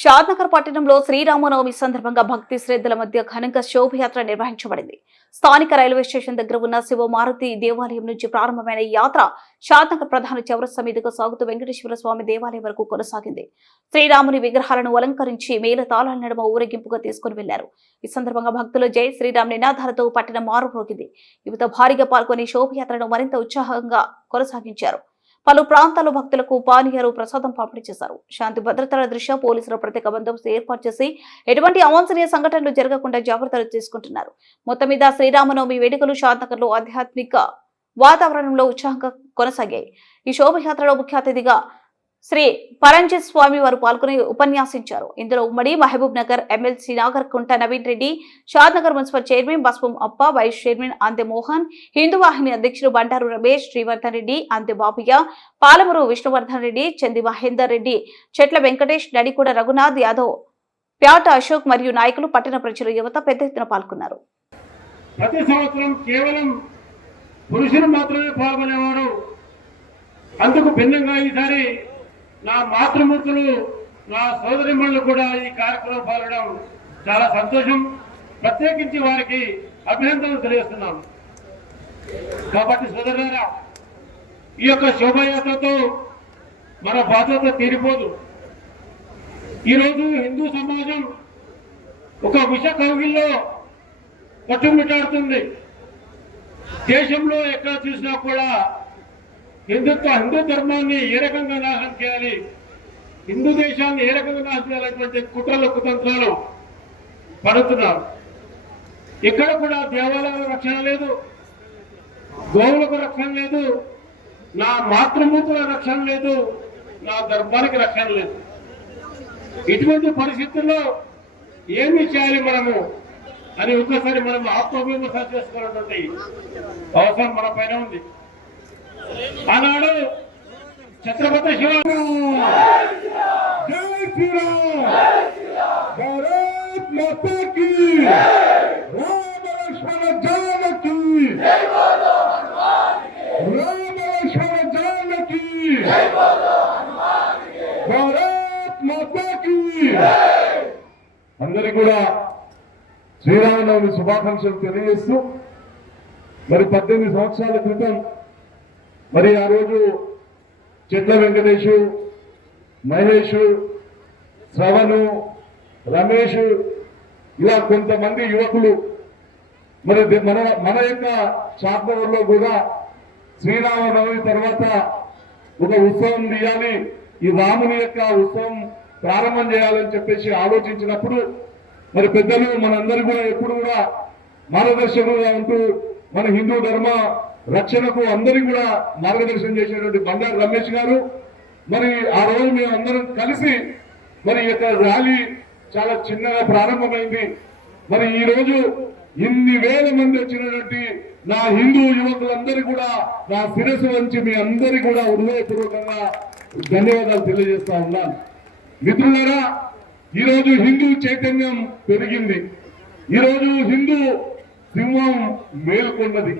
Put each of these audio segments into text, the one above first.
షాద్నగర్ పట్టణంలో శ్రీరామనవమి సందర్భంగా భక్తి శ్రద్ధల మధ్య ఘనంగా శోభయాత్ర నిర్వహించబడింది. స్థానిక రైల్వే స్టేషన్ దగ్గర ఉన్న శివమారుతి దేవాలయం నుంచి ప్రారంభమైన ఈ యాత్ర షాద్నగర్ ప్రధాన చౌరస్తా మీదుగా సాగుతూ వెంకటేశ్వర స్వామి దేవాలయం వరకు కొనసాగింది. శ్రీరాముని విగ్రహాలను అలంకరించి మేళ తాళాల నడుమ ఊరేగింపుగా తీసుకుని వెళ్లారు. ఈ సందర్భంగా భక్తులు జై శ్రీరామ్ నినాదాలతో పట్టణం మారుమోగింది. యువత భారీగా పాల్గొని శోభయాత్రను మరింత ఉత్సాహంగా కొనసాగించారు. పలు ప్రాంతాల్లో భక్తులకు పానీయాలు ప్రసాదం పంపిణీ చేశారు. శాంతి భద్రతల దృష్ట్యా పోలీసులు ప్రత్యేక బందోబస్తు ఏర్పాటు చేసి ఎటువంటి అవాంఛనీయ సంఘటనలు జరగకుండా జాగ్రత్తలు తీసుకుంటున్నారు. మొత్తం మీద శ్రీరామనవమి వేడుకలు షాద్నగర్ లో ఆధ్యాత్మిక వాతావరణంలో ఉత్సాహంగా కొనసాగాయి. ఈ శోభయాత్రలో ముఖ్య అతిథిగా శ్రీ పరంజిత్ స్వామి వారు పాల్గొని ఉపన్యాసించారు. ఇందులో ఉమ్మడి మహబూబ్ నగర్ ఎమ్మెల్సీ నాగర్ కుంట నవీన్ రెడ్డి, షాద్నగర్ మున్సిపల్ చైర్మన్ బస్వం అప్ప, వైస్ చైర్మన్ అందే మోహన్, హిందూ వాహిని అధ్యక్షుడు బండారు రమేష్, శ్రీవర్ధన్ రెడ్డి, అందే బాబయ్య, పాలమూరు విష్ణువర్ధన్ రెడ్డి, చంది మహేందర్ రెడ్డి, చెట్ల వెంకటేష్, నడికూడ రఘునాథ్ యాదవ్, ప్యాట అశోక్ మరియు నాయకులు, పట్టణ ప్రజలు, యువత పెద్ద ఎత్తున పాల్గొన్నారు. ప్రతి సంవత్సరం కేవలం పురుషులు మాత్రమే పాల్గొనేవారు. అందుకు భిన్నంగా ఈసారి నా మాతృమూర్తులు, నా సోదరిమణులు కూడా ఈ కార్యక్రమం పాల్గొనడం చాలా సంతోషం. ప్రత్యేకించి వారికి అభినందనలు తెలియజేస్తున్నాను. కాబట్టి సోదరులారా, ఈ యొక్క శోభయాత్రతో మన బాధ్యత తీరిపోదు. ఈరోజు హిందూ సమాజం ఒక విష కౌగిల్లో కొట్టుమిట్టాడుతుంది. దేశంలో ఎక్కడ చూసినా కూడా హిందూ ధర్మాన్ని ఏ రకంగా నాశనం చేయాలి, హిందూ దేశాన్ని ఏ రకంగా నాశనం చేయాలనేటువంటి కుట్రలు కుతంత్రాలు పడుతున్నారు. ఇక్కడ కూడా దేవాలయాల రక్షణ లేదు, గోవులకు రక్షణ లేదు, నా మాతృమూర్తుల రక్షణ లేదు, నా ధర్మానికి రక్షణ లేదు. ఇటువంటి పరిస్థితుల్లో ఏమి చేయాలి మనము అని ఒక్కసారి మనం ఆత్మవిమర్శ చేసుకోవాలన్నటువంటి అవసరం మన పైన ఉంది. ఆనాడు ఛత్రపతి శివాజీ భారత్ మాతా కీ రామ లక్ష్మణ జానకి రామ లక్ష్మణ జానకి భారత్ మాతా కీ. అందరికీ కూడా శ్రీరామనవమి శుభాకాంక్షలు తెలియజేస్తూ, మరి 18 సంవత్సరాల క్రితం మరి ఆ రోజు చెట్ల వెంకటేష్, మహేష్, శ్రవణు, రమేష్, ఇలా కొంతమంది యువకులు మరి మన యొక్క షాద్నగర్లో కూడా శ్రీరామనవమి తర్వాత ఒక ఉత్సవం తీయాలి, ఈ రాముని యొక్క ఉత్సవం ప్రారంభం చేయాలని చెప్పేసి ఆలోచించినప్పుడు మరి పెద్దలు మనందరూ కూడా ఎప్పుడు కూడా మార్గదర్శకులుగా ఉంటూ మన హిందూ ధర్మ రక్షణకు అందరి కూడా మార్గదర్శనం చేసినటువంటి బండారు రమేష్ గారు, మరి ఆ రోజు మేము అందరం కలిసి మరి ఈ యొక్క ర్యాలీ చాలా చిన్నగా ప్రారంభమైంది. మరి ఈ రోజు ఇన్ని వేల మంది వచ్చినటువంటి నా హిందూ యువకులందరూ కూడా నా శిరస్సు వంచి మీ అందరి కూడా హృదయపూర్వకంగా ధన్యవాదాలు తెలియజేస్తా ఉన్నాను. మిత్రులారా, ఈరోజు హిందూ చైతన్యం పెరిగింది. ఈరోజు హిందూ సింహం మేల్కొన్నది.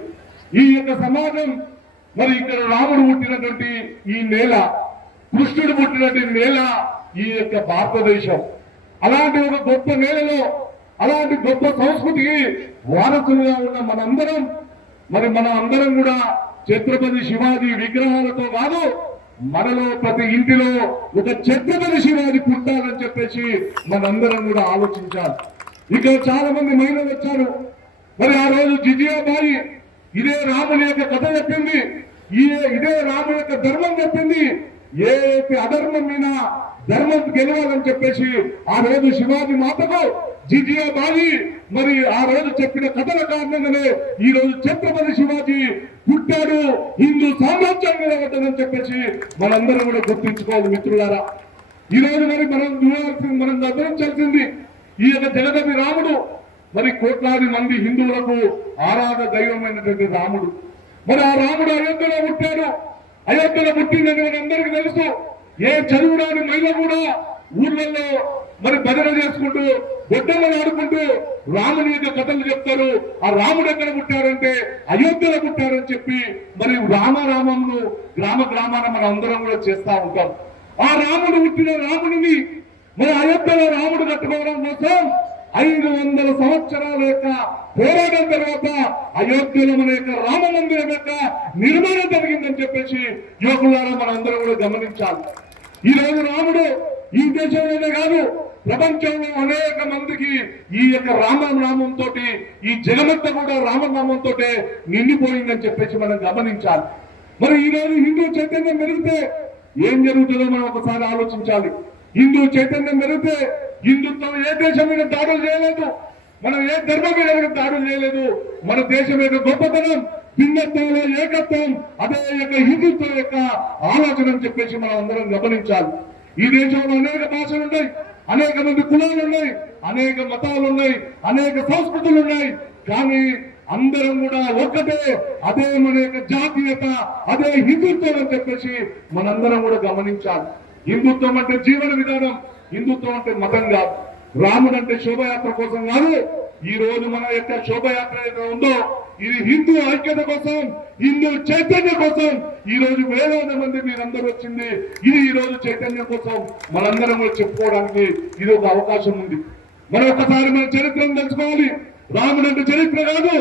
ఈ యొక్క సమాజం మరి ఇక్కడ రాముడు పుట్టినటువంటి ఈ నేల, కృష్ణుడు పుట్టినటువంటి నేల ఈ యొక్క భారతదేశం. అలాంటి ఒక గొప్ప నేలలో, అలాంటి గొప్ప సంస్కృతికి వారసులుగా ఉన్న మనందరం కూడా ఛత్రపతి శివాజీ విగ్రహాలతో కాదు, మనలో ప్రతి ఇంటిలో ఒక ఛత్రపతి శివాజీ పుట్టాలని చెప్పేసి మనందరం కూడా ఆలోచించాలి. ఇక్కడ చాలా మంది మహిళలు వచ్చారు. మరి ఆ రోజు జిజియాబాయి ఇదే రాముని యొక్క కథ చెప్పింది, ఇదే రాముని యొక్క ధర్మం చెప్పింది. ఏ అధర్మం మీద ధర్మం గెలవాలని చెప్పేసి ఆ రోజు శివాజీ మాతకు జిజియాబాయి మరి ఆ రోజు చెప్పిన కథల కారణంగానే ఈ రోజు ఛత్రపతి శివాజీ పుట్టాడు, హిందూ సామ్రాజ్యం నిలబడ్డదని చెప్పేసి మనందరం కూడా గుర్తించుకోవాలి. మిత్రులారా, ఈ రోజు మరి మనం గమనించాల్సింది ఈ యొక్క జగదపి రాముడు మరి కోట్లాది మంది హిందువులకు ఆరాధ దైవమైనటువంటి రాముడు. మరి ఆ రాముడు అయోధ్యలో పుట్టాడు. అయోధ్యలో పుట్టిందని మనందరికీ తెలుసు. ఏ చదువురాని మహిళ కూడా ఊర్లలో మరి భజన చేసుకుంటూ గొడ్డలను ఆడుకుంటూ రాముని యొక్క కథలు చెప్తారు. ఆ రాముడు ఎక్కడ పుట్టారంటే అయోధ్యలో పుట్టారని చెప్పి మరి రామనామంను గ్రామాన మనం అందరం కూడా చేస్తా ఉంటాం. ఆ రాముడు పుట్టిన రాముడిని మన అయోధ్యలో రాముడు కట్టుకోవడం కోసం 500 సంవత్సరాల యొక్క పోరాటం తర్వాత అయోధ్యలో మన యొక్క రామ మందిరం యొక్క నిర్మాణం జరిగిందని చెప్పేసి యువకులారా మనందరం కూడా గమనించాలి. ఈ రోజు రాముడు ఈ దేశంలోనే కాదు ప్రపంచంలో అనేక మందికి ఈ యొక్క రామంతో ఈ జగమంతా కూడా రామనామంతో నిండిపోయిందని చెప్పేసి మనం గమనించాలి. మరి ఈ రోజు హిందూ చైతన్యం పెరిగితే ఏం జరుగుతుందో మనం ఒకసారి ఆలోచించాలి. హిందూ చైతన్యం పెరిగితే హిందుత్వం ఏ దేశం మీద దాడులు చేయలేదు, మనం ఏ ధర్మం మీద దాడులు చేయలేదు. మన దేశం యొక్క గొప్పతనం భిన్నత్వంలో ఏకత్వం, అదే యొక్క హిందుత్వం యొక్క ఆలోచన అని చెప్పేసి మనం అందరం గమనించాలి. ఈ దేశంలో అనేక భాషలు ఉన్నాయి, అనేక మంది కులాలు ఉన్నాయి, అనేక మతాలు ఉన్నాయి, అనేక సంస్కృతులు ఉన్నాయి. కానీ అందరం కూడా ఒక్కటే, అదే మన యొక్క జాతీయత, అదే హిందుత్వం అని చెప్పేసి మనందరం కూడా గమనించాలి. హిందుత్వం అంటే జీవన విధానం, హిందుత్వం అంటే మతం కాదు. రాముడు అంటే శోభయాత్ర కోసం కాదు. ఈ రోజు మన యొక్క శోభయాత్ర ఏదైతే ఉందో ఇది హిందూ ఐక్యత కోసం, హిందూ చైతన్యం కోసం ఈ రోజు వేలాది మంది మీరందరూ వచ్చింది. ఇది ఈ రోజు చైతన్యం కోసం మనందరం కూడా చెప్పుకోవడానికి ఇది ఒక అవకాశం ఉంది. మనం ఒకసారి మన చరిత్రను తెలుసుకోవాలి. రాముడు అంటే చరిత్ర కాదు,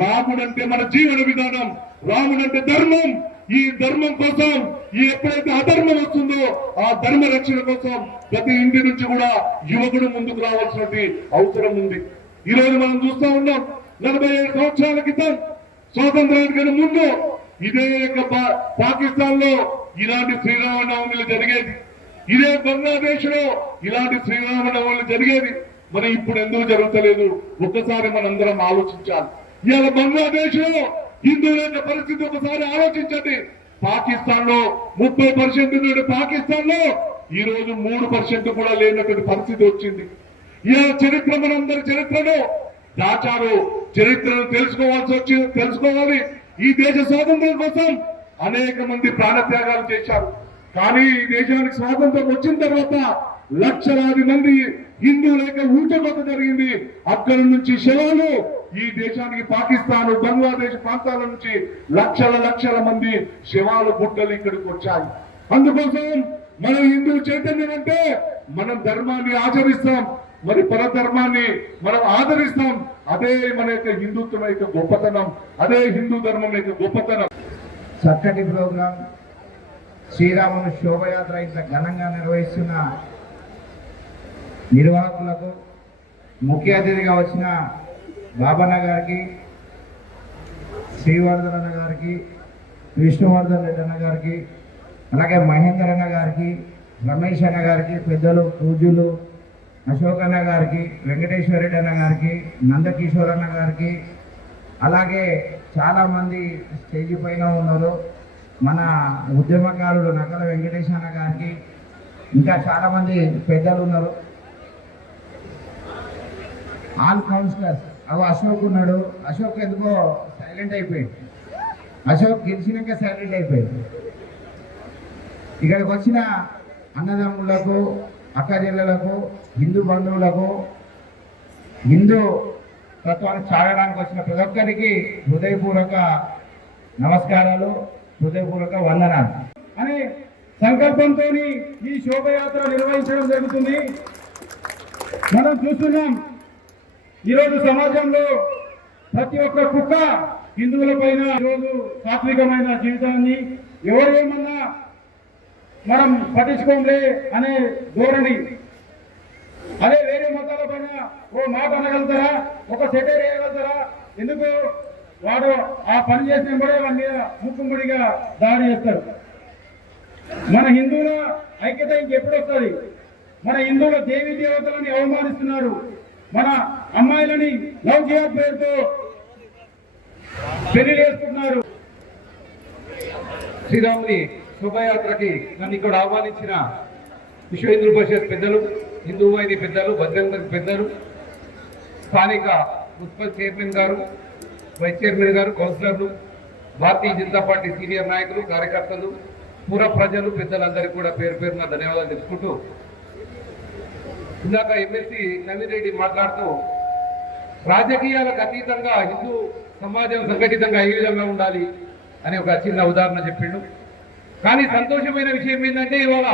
రాముడు అంటే మన జీవన విధానం, రాముడు అంటే ధర్మం. ఈ ధర్మం కోసం ఈ ఎప్పుడైతే అధర్మం వస్తుందో ఆ ధర్మ రక్షణ కోసం ప్రతి ఇంటి నుంచి కూడా యువకుడు ముందుకు రావాల్సిన అవసరం ఉంది. ఈ రోజు మనం చూస్తూ ఉన్నాం, 45 సంవత్సరాల క్రితం స్వాతంత్రానికి ముందు ఇదే యొక్క పాకిస్తాన్ లో ఇలాంటి శ్రీరామనవమిలు జరిగేది, ఇదే బంగ్లాదేశ్ లో ఇలాంటి శ్రీరామనవమిలు జరిగేది. మరి ఇప్పుడు ఎందుకు జరుగుతలేదు ఒక్కసారి మనందరం ఆలోచించాలి. ఇవాళ బంగ్లాదేశ్ లో హిందువుల యొక్క పరిస్థితి ఒకసారి ఆలోచించండి. పాకిస్తాన్ లో 30% ఉన్న పాకిస్తాన్ లో ఈ రోజు 3% కూడా లేనటువంటి పరిస్థితి వచ్చింది. ఇలా చరిత్ర మనందరి చరిత్రను దాచారు. చరిత్రను తెలుసుకోవాలి. ఈ దేశ స్వాతంత్రం కోసం అనేక మంది ప్రాణత్యాగాలు చేశారు. కానీ ఈ దేశానికి స్వాతంత్రం వచ్చిన తర్వాత లక్షలాది మంది హిందువుల యొక్క ఊచకోత జరిగింది. అక్కడి నుంచి శవాలు ఈ దేశానికి పాకిస్తాన్, బంగ్లాదేశ్ ప్రాంతాల నుంచి లక్షల మంది శవాలు గుట్టలు ఇక్కడికి వచ్చాయి. అందుకోసం మన హిందూ చైతన్యం అంటే మనం ధర్మాన్ని ఆచరిస్తాం, మరి పరధర్మాన్ని మనం ఆదరిస్తాం. అదే మన యొక్క హిందుత్వం యొక్క గొప్పతనం, అదే హిందూ ధర్మం యొక్క గొప్పతనం. చక్కటి ప్రోగ్రాం శ్రీరాముని శోభయాత్ర ఇంత ఘనంగా నిర్వహిస్తున్న నిర్వాహకులకు, ముఖ్య అతిథిగా వచ్చిన బాబన్న గారికి, శ్రీవర్ధన్ అన్న గారికి, విష్ణువర్ధన్ రెడ్డి అన్న గారికి, అలాగే మహేందర్ అన్న గారికి, రమేష్ అన్న గారికి, పెద్దలు పూజలు అశోక్ అన్న గారికి, వెంకటేశ్వర రెడ్డి అన్న గారికి, నందకిషోర్ అన్న గారికి, అలాగే చాలామంది స్టేజీ పైన ఉన్నారు. మన ఉద్యమకారుడు నకల వెంకటేష్ అన్న గారికి, ఇంకా చాలామంది పెద్దలు ఉన్నారు. ఆల్ కౌన్సిలర్స్ అశోక్ ఉన్నాడు. అశోక్ ఎందుకో సైలెంట్ అయిపోయాడు. అశోక్ గెలిచినాక సైలెంట్ అయిపోయాడు. ఇక్కడికి వచ్చిన అన్నదమ్ములకు, అక్కచెల్లెలకు, హిందూ బంధువులకు, హిందూ తత్వాన్ని చాడడానికి వచ్చిన ప్రతి ఒక్కరికి హృదయపూర్వక నమస్కారాలు, హృదయపూర్వక వందనాలు అనే సంకల్పంతో ఈ శోభయాత్ర నిర్వహించడం జరుగుతుంది. మనం చూస్తున్నాం ఈరోజు సమాజంలో ప్రతి ఒక్క కుక్క హిందువుల పైన ఈరోజు సాత్వికమైన జీవితాన్ని ఎవరు ఏమన్నా మనం పట్టించుకోంలే అనే ధోరణి. అదే వేరే మతాల పైన ఓ మాట అనగలుగుతారా, ఒక సెటైర్ వేయగలుగుతారా? ఎందుకు వాడు ఆ పని చేసినప్పుడే వాడి మీద ముక్కుముడిగా దాడి చేస్తారు. మన హిందువుల ఐక్యత ఇంకెప్పుడు వస్తుంది? మన హిందువుల దేవీ దేవతలని అవమానిస్తున్నారు. మన అమ్మాయిలని లవ్ జిహాద్ పేరుతో పెళ్లి చేసుకుంటున్నారు. శ్రీరాముని శోభయాత్రకి నన్ను ఇక్కడ ఆహ్వానించిన విశ్వ హిందూ పరిషత్ పెద్దలు, హిందూ వాహిని పెద్దలు, బజరంగ పెద్దలు, స్థానిక మున్సిపల్ చైర్మన్ గారు, వైస్ చైర్మన్ గారు, కౌన్సిలర్లు, భారతీయ జనతా పార్టీ సీనియర్ నాయకులు, కార్యకర్తలు, పుర ప్రజలు, పెద్దలందరికీ కూడా పేరు పేరున ధన్యవాదాలు తెలుసుకుంటూ, ఇందాక ఎమ్మెల్సీ నవీన్ రెడ్డి మాట్లాడుతూ రాజకీయాలకు అతీతంగా హిందూ సమాజం సంఘటితంగా ఏ విధంగా ఉండాలి అని ఒక చిన్న ఉదాహరణ చెప్పిండు. కానీ సంతోషమైన విషయం ఏంటంటే ఇవాళ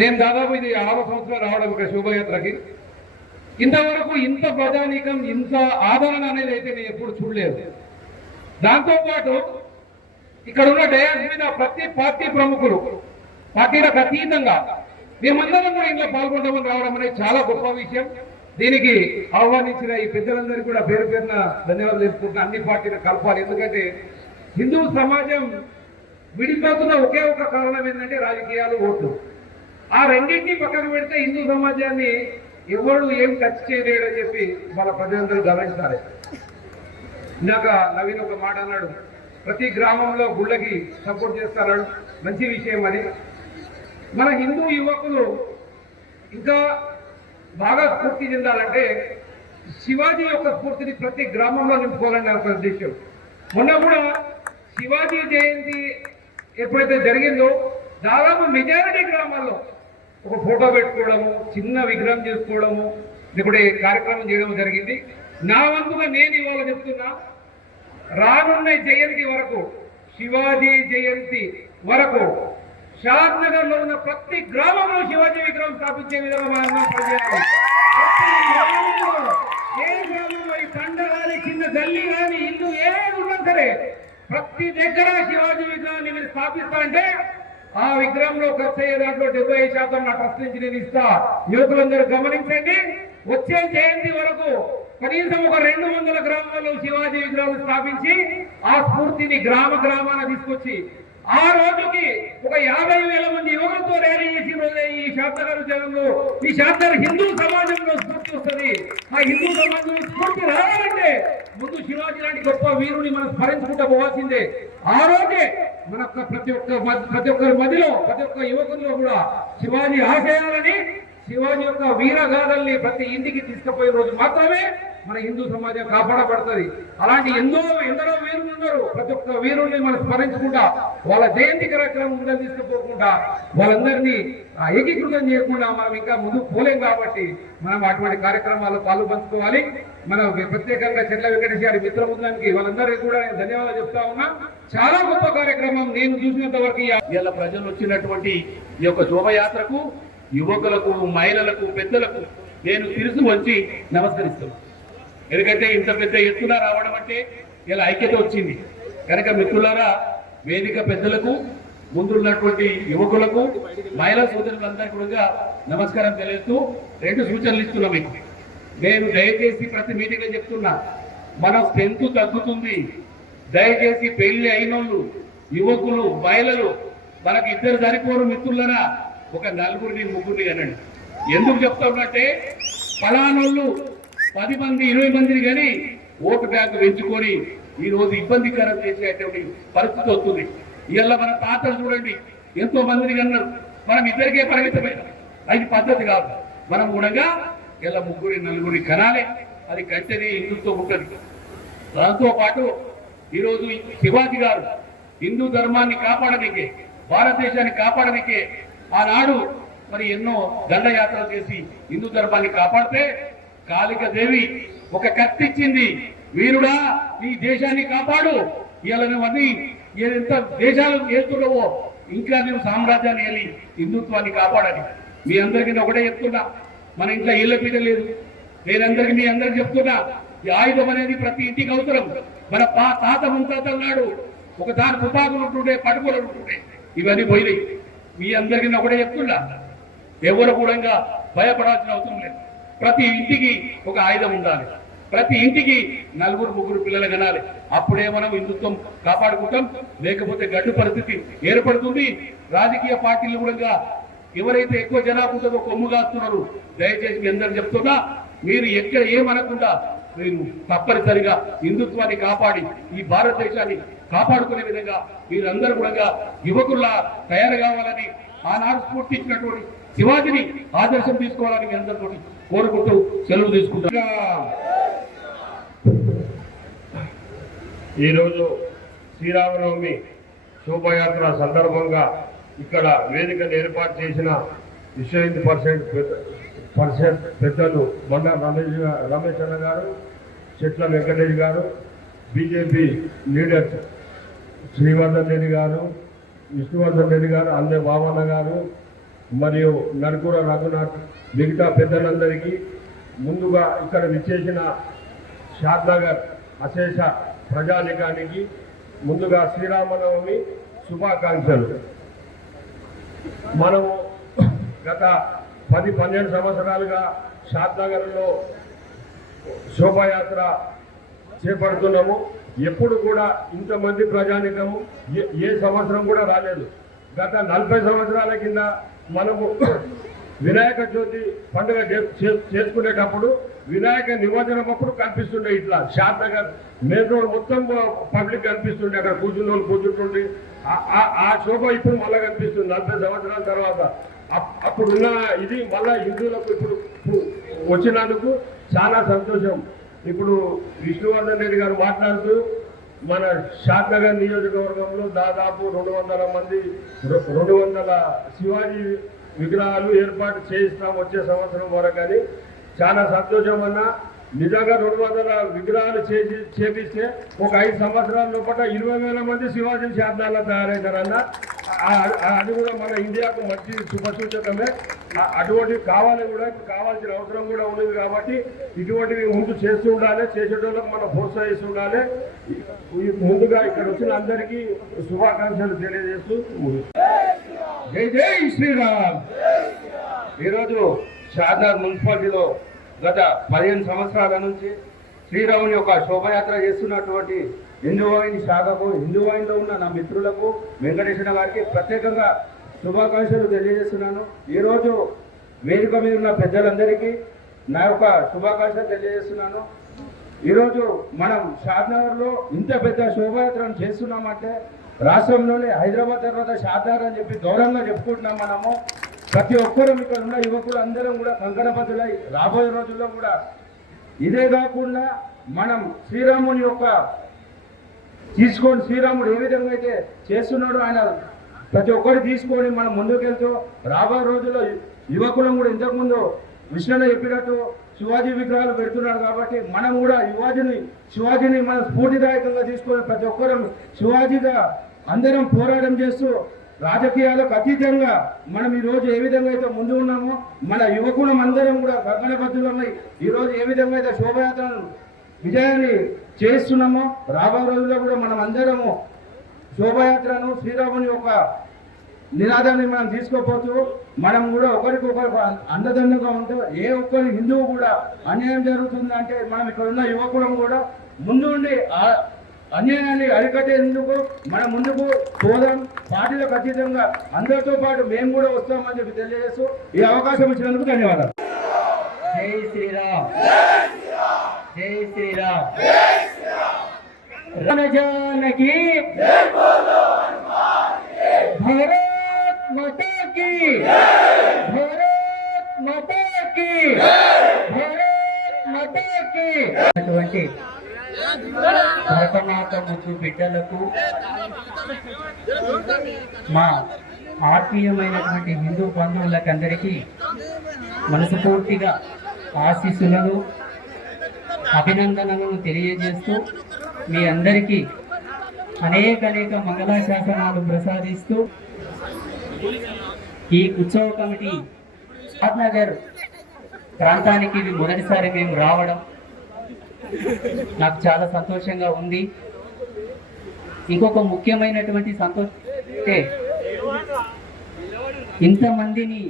నేను దాదాపు ఇది 6వ సంవత్సరం రావడం ఇక్కడ శోభయాత్రకి. ఇంతవరకు ఇంత ప్రజానీకం, ఇంత ఆదరణ అనేది అయితే నేను ఎప్పుడు చూడలేదు. దాంతోపాటు ఇక్కడ ఉన్న డయాస్ మీద ప్రతి పార్టీ ప్రముఖులు, పార్టీలకు అతీతంగా మేమందరం కూడా ఇంట్లో పాల్గొంటామని రావడం అనేది చాలా గొప్ప విషయం. దీనికి ఆహ్వానించిన ఈ పెద్దలందరికీ కూడా పేరు పేరున ధన్యవాదాలు తెలుసుకుంటున్నా. అన్ని పార్టీలకు కలపాలి. ఎందుకంటే హిందూ సమాజం విడిపోతున్న ఒకే ఒక కారణం ఏంటంటే రాజకీయాలు, ఓట్లు. ఆ రెండింటినీ పక్కన పెడితే హిందూ సమాజాన్ని ఎవరు ఏం టచ్ చేయలేడని చెప్పి మన ప్రజలందరూ గమనించాలి. ఇందాక నవీన్ ఒక మాట అన్నాడు, ప్రతి గ్రామంలో గుళ్ళకి సపోర్ట్ చేస్తాడు, మంచి విషయం అది. మన హిందూ యువకులు ఇంకా బాగా స్ఫూర్తి చెందాలంటే శివాజీ యొక్క స్ఫూర్తిని ప్రతి గ్రామంలో నింపుకోవాలని నా ఉద్దేశం. మొన్న కూడా శివాజీ జయంతి ఎప్పుడైతే జరిగిందో దాదాపు మెజారిటీ గ్రామాల్లో ఒక ఫోటో పెట్టుకోవడము, చిన్న విగ్రహం చేసుకోవడము, లేకపోతే కార్యక్రమం చేయడం జరిగింది. నా వంతుగా నేను ఇవాళ చెప్తున్నా, రానున్న జయంతి వరకు, శివాజీ జయంతి వరకు షాద్ నగర్ లో ఉన్న ప్రతి గ్రామంలో శివాజీ విగ్రహం స్థాపించే విధంగా మనం పనిచేయాలి. ప్రతి గ్రామంలో, ఏ గ్రామంలో ఈ తండ కానీ, చిన్న గల్లీ కానీ, ఇల్లు ఏది ఉన్నా సరే ప్రతి దగ్గర శివాజీ విగ్రహాన్ని మీరు స్థాపిస్తా అంటే ఆ విగ్రహంలో ఖర్చు అయ్యే దాంట్లో 75% నా ట్రస్ట్ నుంచి నేను ఇస్తా. యువకులందరూ గమనించండి, వచ్చే జయంతి వరకు కనీసం ఒక 200 గ్రామాల్లో శివాజీ విగ్రహాలు స్థాపించి ఆ స్ఫూర్తిని గ్రామ గ్రామాన తీసుకొచ్చి ఆ రోజుకి ఒక 50,000 మంది యువకులతో ర్యాలీ చేసి రోజే ఈ శాంతగారు జనంలో, ఈ శాంతగారు హిందూ సమాజంలో స్ఫూర్తి వస్తుంది. ఆ హిందూ సమాజంలో స్ఫూర్తి రావాలంటే ముందు శివాజీ లాంటి గొప్ప వీరుని మనం స్మరించుకుంటూ పోవాల్సిందే. ఆ రోజే మన ప్రతి ఒక్కరి మధ్యలో, ప్రతి ఒక్క యువకుల్లో కూడా శివాజీ ఆశయాలని, శివాజీ యొక్క వీరగాథల్ని ప్రతి ఇంటికి తీసుకుపోయే రోజు మాత్రమే మన హిందూ సమాజం కాపాడబడుతుంది. అలాంటి ఎందరో వీరులు ఉన్నారు. ప్రతి ఒక్క వీరుల్ని మనం స్మరించుకుంటా వాళ్ళ జయంతి కార్యక్రమం ముందు తీసుకుపోకుండా వాళ్ళందరినీ ఏకీకృతం చేయకుండా మనం ఇంకా ముందుకు పోలేం. కాబట్టి మనం అటువంటి కార్యక్రమాల్లో పాలు పంచుకోవాలి. మనం ప్రత్యేకంగా చెట్ల వెంకటేశ్వర గారి మిత్ర బృందానికి వాళ్ళందరికీ కూడా నేను ధన్యవాదాలు చెప్తా ఉన్నా. చాలా గొప్ప కార్యక్రమం నేను చూసినంత వరకు. ఇలా ప్రజలు వచ్చినటువంటి ఈ యొక్క శోభయాత్రకు యువకులకు, మహిళలకు, పెద్దలకు నేను శిరస్సు వంచి నమస్కరిస్తున్నాను. ఎందుకంటే ఇంత పెద్ద ఎత్తున రావడం అంటే ఇలా ఐక్యత వచ్చింది కనుక మిత్రులారా, వేదిక పెద్దలకు, ముందున్నటువంటి యువకులకు, మహిళా సోదరులందరికీ కూడా నమస్కారం తెలియజేస్తూ 2 సూచనలు ఇస్తున్నా మీకు. నేను దయచేసి ప్రతి మీటింగ్లో చెప్తున్నా, మన స్ట్రెంత్ తగ్గుతుంది. దయచేసి పెళ్లి అయినోళ్ళు, యువకులు, మహిళలు మనకు 2 సరిపోరు మిత్రులరా, ఒక 4 3 అనండి. ఎందుకు చెప్తామంటే ఫలానోళ్ళు 10 మంది 20 మందిని కానీ ఓటు బ్యాంకు పెంచుకొని ఈ రోజు ఇబ్బందికరం చేసేటువంటి పరిస్థితి వస్తుంది. ఇవాళ మన తాతలు చూడండి, ఎంతో మందిని కన్నారు, మనం 2కే పరిమితమైన. అది పద్ధతి కాదు. మనం కూడా ఇలా 3 4 కనాలి. అది కంటేనే హిందుత్వం ఉంటుంది. దాంతో పాటు ఈరోజు శివాజీ గారు హిందూ ధర్మాన్ని కాపాడనికే, భారతదేశాన్ని కాపాడనికే ఆనాడు మరి ఎన్నో దండయాత్రలు చేసి హిందూ ధర్మాన్ని కాపాడితే కాళిక దేవి ఒక కత్తిచ్చింది, వీరుడా ఈ దేశాన్ని కాపాడు, ఇలా నువ్వన్నీ ఎంత దేశాలు చేస్తున్నావో ఇంకా నువ్వు సామ్రాజ్యాన్ని వెళ్ళి హిందుత్వాన్ని కాపాడాలి. మీ అందరికీ ఒకటే చెప్తున్నా, మన ఇంట్లో ఇళ్ళ పీట లేదు. నేనందరికీ మీ అందరికి చెప్తున్నా, ఈ ఆయుధం అనేది ప్రతి ఇంటికి అవసరం. మన తాత ముత్తాతల నాడు ఒక దాని తుపాకులు ఉంటుండే, పడుకోలు ఉంటుండే, ఇవన్నీ పోయినాయి. మీ అందరికీ ఒకటే చెప్తున్నా, ఎవరు కూడా భయపడాల్సిన అవసరం లేదు. ప్రతి ఇంటికి ఒక ఆయుధం ఉండాలి. ప్రతి ఇంటికి 4 3 పిల్లలు కనాలి. అప్పుడే మనం హిందుత్వం కాపాడుకుంటాం. లేకపోతే గడ్డు పరిస్థితి ఏర్పడుతుంది. రాజకీయ పార్టీలు కూడా ఎవరైతే ఎక్కువ జనాభా ఉంటుందో కొమ్ము కాస్తున్నారు. దయచేసి మీ అందరూ చెప్తున్నా, మీరు ఎక్కడ ఏమనకుండా మీరు తప్పనిసరిగా హిందుత్వాన్ని కాపాడి ఈ భారతదేశాన్ని కాపాడుకునే విధంగా మీరందరూ కూడా యువకుల్లా తయారు కావాలని, ఆనాడు స్ఫూర్తి ఇచ్చినటువంటి శివాజీని ఆదర్శం తీసుకోవాలని మీ అందరితో కోరుకుంటూ సెలవు తీసుకుంటా. ఈరోజు శ్రీరామనవమి శోభయాత్ర సందర్భంగా ఇక్కడ వేదికను ఏర్పాటు చేసిన విశ్వ హిందూ పరిషత్ పెద్దలు బండ రమేష్ అన్న గారు, చెట్ల వెంకటేష్ గారు, బీజేపీ లీడర్స్ శ్రీవర్ధన్ రెడ్డి గారు, విష్ణువర్ధన్ రెడ్డి గారు, అల్లె బాబన్న గారు, మరియు నడుకుర రఘునాథ్ మిగతా పెద్దలందరికీ, ముందుగా ఇక్కడ విచ్చేసిన షాద్నగర్ అశేష ప్రజానికానికి ముందుగా శ్రీరామనవమి శుభాకాంక్షలు. మనము గత 10-12 సంవత్సరాలుగా షాద్నగర్లో శోభాయాత్ర చేపడుతున్నాము. ఎప్పుడు కూడా ఇంతమంది ప్రజానికము ఏ సంవత్సరం కూడా రాలేదు. గత 40 సంవత్సరాల కింద మనము వినాయక చవితి పండుగ చేసుకునేటప్పుడు వినాయక నిమజ్జనం అప్పుడు కనిపిస్తుండే ఇట్లా షాద్నగర్ మెయిన్ రోడ్ మొత్తం పబ్లిక్ కనిపిస్తుండే, అక్కడ కూర్చున్న వాళ్ళు కూర్చుంటుండే. ఆ శోభ ఇప్పుడు మళ్ళీ కనిపిస్తుంది 40 సంవత్సరాల తర్వాత. అప్పుడున్న ఇది మళ్ళా హిందువులకు ఇప్పుడు వచ్చినందుకు చాలా సంతోషం. ఇప్పుడు విష్ణువర్ధన్ రెడ్డి గారు మాట్లాడుతూ మన షాద్నగర్ నియోజకవర్గంలో దాదాపు 200 శివాజీ విగ్రహాలు ఏర్పాటు చేయిస్తాం వచ్చే సంవత్సరం వరకు అని. చాలా సంతోషం అన్న. నిజంగా 200 విగ్రహాలు చేపిస్తే ఒక 5 సంవత్సరాల లోపల 20,000 మంది శివాజీ శాసనాల్లో తయారవుతారన్న. అది కూడా మన ఇండియాకు మంచి శుభసూచకమే. అటువంటివి కావాల్సిన అవసరం కూడా ఉన్నది కాబట్టి ఇటువంటివి ముందు చేస్తూ ఉండాలి, చేసేటోళ్ళకి మనం ప్రోత్సహిస్తుండాలి. ముందుగా ఇక్కడ వచ్చిన అందరికీ శుభాకాంక్షలు తెలియజేస్తూ జై జై శ్రీరామ్. ఈరోజు షాద్నగర్ మున్సిపాలిటీలో గత 15 సంవత్సరాల నుంచి శ్రీరాముని యొక్క శోభయాత్ర చేస్తున్నటువంటి హిందూవాహిని శాఖకు, హిందూవాహినిలో ఉన్న నా మిత్రులకు, వెంకటేశ్వర గారికి ప్రత్యేకంగా శుభాకాంక్షలు తెలియజేస్తున్నాను. ఈరోజు వేదిక మీద ఉన్న పెద్దలందరికీ నా యొక్క శుభాకాంక్షలు తెలియజేస్తున్నాను. ఈరోజు మనం షాద్నగర్లో ఇంత పెద్ద శోభయాత్రను చేస్తున్నామంటే రాష్ట్రంలోనే హైదరాబాద్ తర్వాత షాద్నగర్ అని చెప్పి గౌరవంగా చెప్పుకుంటున్నాం మనము. ప్రతి ఒక్కరూ ఇక్కడ ఉన్న యువకులు అందరం కూడా కంకణబద్ధులై రాబోయే రోజుల్లో కూడా ఇదే కాకుండా మనం శ్రీరాముని యొక్క శ్రీరాముడు ఏ విధంగా అయితే చేస్తున్నాడో ఆయన ప్రతి ఒక్కరు తీసుకొని మనం ముందుకెళ్తూ రాబోయే రోజుల్లో యువకులను కూడా ఇంతకుముందు విష్ణుని చెప్పినట్టు శివాజీ విగ్రహాలు పెడుతున్నాడు కాబట్టి మనం కూడా శివాజీని మనం స్ఫూర్తిదాయకంగా తీసుకొని ప్రతి ఒక్కరం శివాజీగా అందరం పోరాటం చేస్తూ రాజకీయాలకు అతీతంగా మనం ఈరోజు ఏ విధంగా అయితే ముందు ఉన్నామో మన యువకులం అందరం కూడా గగనబద్ధులమై ఈరోజు ఏ విధంగా అయితే శోభయాత్రను విజయాన్ని చేస్తున్నామో రాబోయే రోజుల్లో కూడా మనం అందరము శోభయాత్రను శ్రీరాముని యొక్క నినాదాన్ని మనం తీసుకోపోతూ మనం కూడా ఒకరికొకరు అండదండగా ఉంటూ ఏ ఒక్కరి హిందువు కూడా అన్యాయం జరుగుతుందంటే మనం ఇక్కడ ఉన్న యువకులం కూడా ముందు ఉండి అన్యాయాన్ని అరికట్టేందుకు మనం ముందుకు పోదాం. పార్టీలకు అతీతంగా అందరితో పాటు మేము కూడా వస్తామని చెప్పి తెలియజేస్తూ ఈ అవకాశం ఇచ్చినందుకు ధన్యవాదాలు. జై శ్రీరామ్, జై శ్రీరామ్. జానకి భారత్ మాతా కీ, భారత్ మాతా కీ, భారత్ మాతా కీ. అటువంటి భరతమాత ముద్దు బిడ్డలకు, మా ఆత్మీయమైనటువంటి హిందూ బంధువులకందరికీ మనస్ఫూర్తిగా ఆశీస్సులను, అభినందనలను తెలియజేస్తూ మీ అందరికీ అనేక మంగళాశాసనాలు ప్రసాదిస్తూ ఈ ఉత్సవ కమిటీ షాద్నగర్ ప్రాంతానికి ఇది మొదటిసారి మేము రావడం నాకు చాలా సంతోషంగా ఉంది. ఇంకొక ముఖ్యమైనటువంటి సంతోషం అంటే ఇంతమందిని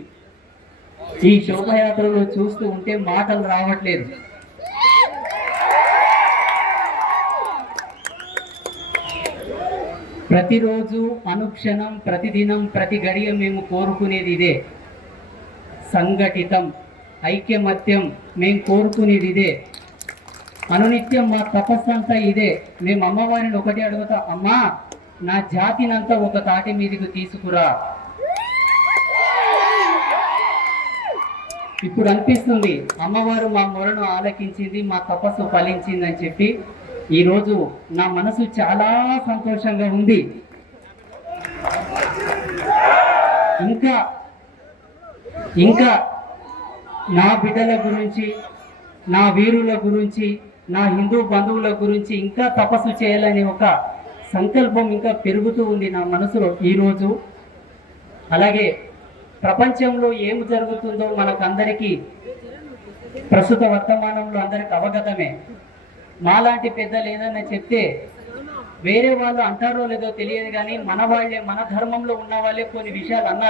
ఈ శోభయాత్రలో చూస్తూ ఉంటే మాటలు రావట్లేదు. ప్రతిరోజు, అనుక్షణం, ప్రతిదినం, ప్రతి గడియ మేము కోరుకునేది ఇదే. సంఘటితం, ఐక్యమత్యం మేము కోరుకునేది ఇదే. అనునిత్యం మా తపస్సు అంతా ఇదే. మేము అమ్మవారిని ఒకటి అడుగుతా, అమ్మా నా జాతినంతా ఒక తాటి మీదకి తీసుకురా. ఇప్పుడు అనిపిస్తుంది అమ్మవారు మా మొరను ఆలకించింది, మా తపస్సు ఫలించింది అని చెప్పి ఈరోజు నా మనసు చాలా సంతోషంగా ఉంది. ఇంకా నా బిడ్డల గురించి, నా వీరుల గురించి, నా హిందూ బంధువుల గురించి ఇంకా తపస్సు చేయాలని ఒక సంకల్పం ఇంకా పెరుగుతూ ఉంది నా మనసులో ఈరోజు. అలాగే ప్రపంచంలో ఏం జరుగుతుందో మనకందరికీ ప్రస్తుత వర్తమానంలో అందరికి అవగతమే. మాలాంటి పెద్దలు ఏదైనా చెప్తే వేరే వాళ్ళు అంటారో లేదో తెలియదు కానీ మన వాళ్ళే, మన ధర్మంలో ఉన్న వాళ్ళే కొన్ని విషయాలు అన్నారు.